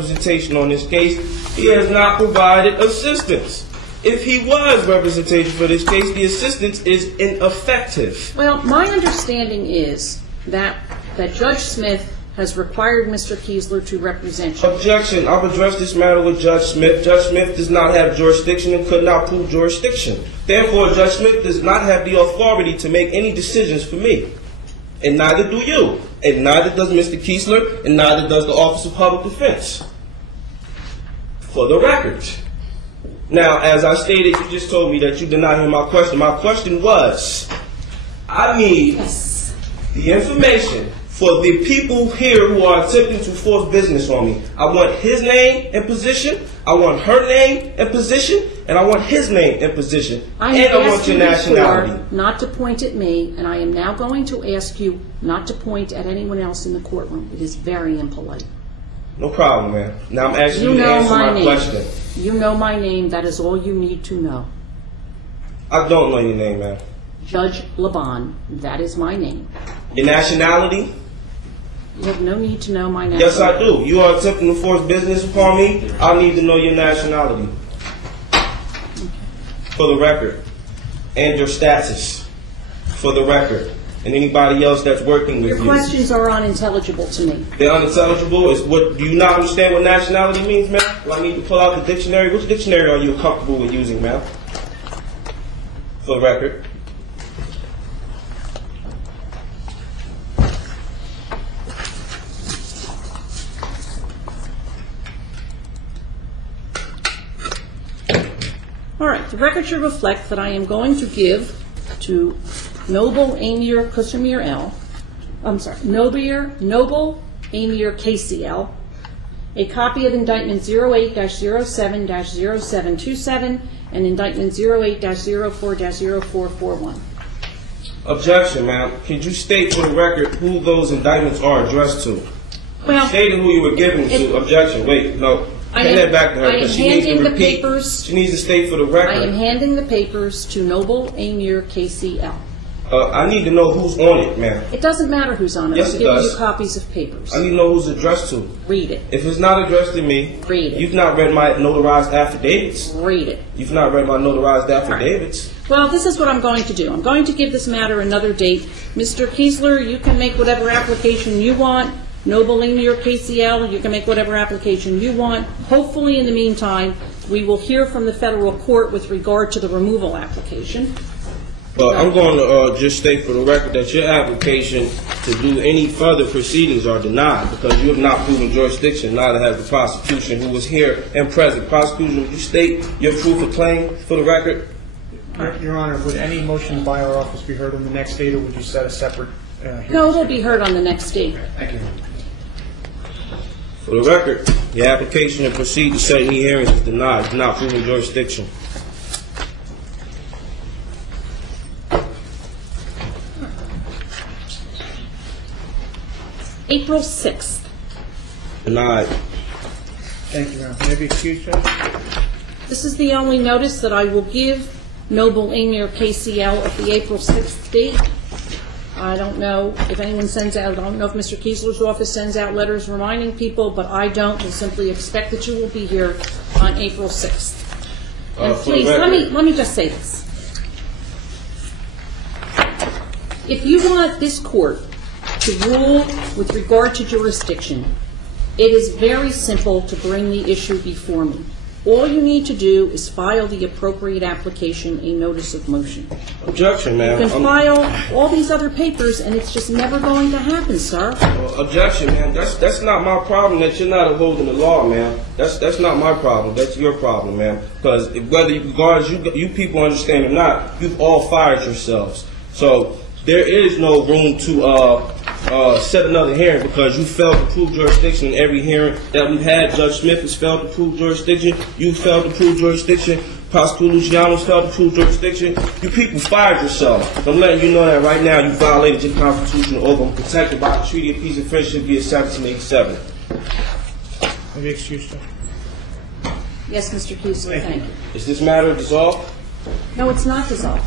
representation on this case, he has not provided assistance. If he was representation for this case, the assistance is ineffective. Well, my understanding is that Judge Smith has required Mr. Keesler to represent you. Objection. I've addressed this matter with Judge Smith. Judge Smith does not have jurisdiction and could not prove jurisdiction. Therefore, Judge Smith does not have the authority to make any decisions for me. And neither do you. And neither does Mr. Keesler, and neither does the Office of Public Defense. For the record. Now, as I stated, you just told me that you did not hear my question. My question was, I need the information for the people here who are attempting to force business on me. I want his name and position, I want her name and position, and I want his name and position. And I want your nationality. Not to point at me, and I am now going to ask you not to point at anyone else in the courtroom. It is very impolite. No problem, ma'am. Now I'm asking you to answer my question. You know my name. That is all you need to know. I don't know your name, ma'am. Judge Laban. That is my name. Your nationality? You have no need to know my nationality. Yes, I do. You are attempting to force business upon me. I need to know your nationality. For the record. And your status. For the record. And anybody else that's working with you. Your questions are unintelligible to me. They're unintelligible? Do you not understand what nationality means, ma'am? Do I need to pull out the dictionary? Which dictionary are you comfortable with using, ma'am? For the record. All right. The record should reflect that I am going to give to Noble Amir KCL, a copy of Indictment 08-07-0727 and Indictment 08-04-0441. Objection, ma'am. Could you state for the record who those indictments are addressed to? Well, stating who you were giving to. Objection. Wait, no. Hand that back to her. I am handing the papers. She needs to state for the record. I am handing the papers to Noble Amir KCL. I need to know who's on it, ma'am. It doesn't matter who's on it. Yes, I'm it giving does. you copies of papers. I need to know who's addressed to. Read it. If it's not addressed to me, read it. You've not read my notarized affidavits. Read it. You've not read my notarized affidavits. Right. Well, this is what I'm going to do. I'm going to give this matter another date. Mr. Keesler, you can make whatever application you want. Noble Amir KCL, you can make whatever application you want. Hopefully, in the meantime, we will hear from the federal court with regard to the removal application. I'm going to just state for the record that your application to do any further proceedings are denied because you have not proven jurisdiction, neither has the prosecution who was here and present. Prosecution, would you state your proof of claim for the record? Your Honor, would any motion by our office be heard on the next date, or would you set a separate hearing? No, they'll be heard on the next date. Thank you. For the record, the application to proceed to set any hearings is denied. It's not proven jurisdiction. April 6th. Denied. Thank you, Your Honor. May I be excused, Judge? This is the only notice that I will give Noble Amir KCL at the April 6th date. I don't know if anyone sends out, I don't know if Mr. Keesler's office sends out letters reminding people, but I don't. I simply expect that you will be here on April 6th. And please, let me just say this. If you want this court to rule with regard to jurisdiction, it is very simple to bring the issue before me. All you need to do is file the appropriate application, a notice of motion. Objection, ma'am. You can file all these other papers, and it's just never going to happen, sir. Objection, ma'am. That's not my problem that you're not upholding the law, ma'am. That's not my problem. That's your problem, ma'am. Because whether you people understand or not, you've all fired yourselves. So there is no room to set another hearing because you failed to prove jurisdiction in every hearing that we've had. Judge Smith has failed to prove jurisdiction. You failed to prove jurisdiction. Prosecutor Luciano's failed to prove jurisdiction. You people fired yourselves. I'm letting you know that right now you violated your constitutional oath. I'm protected by the Treaty of Peace and Friendship via 1787. May I be excused, Judge? Yes, Mr. Keesler, thank you. Is this matter dissolved? No, it's not dissolved.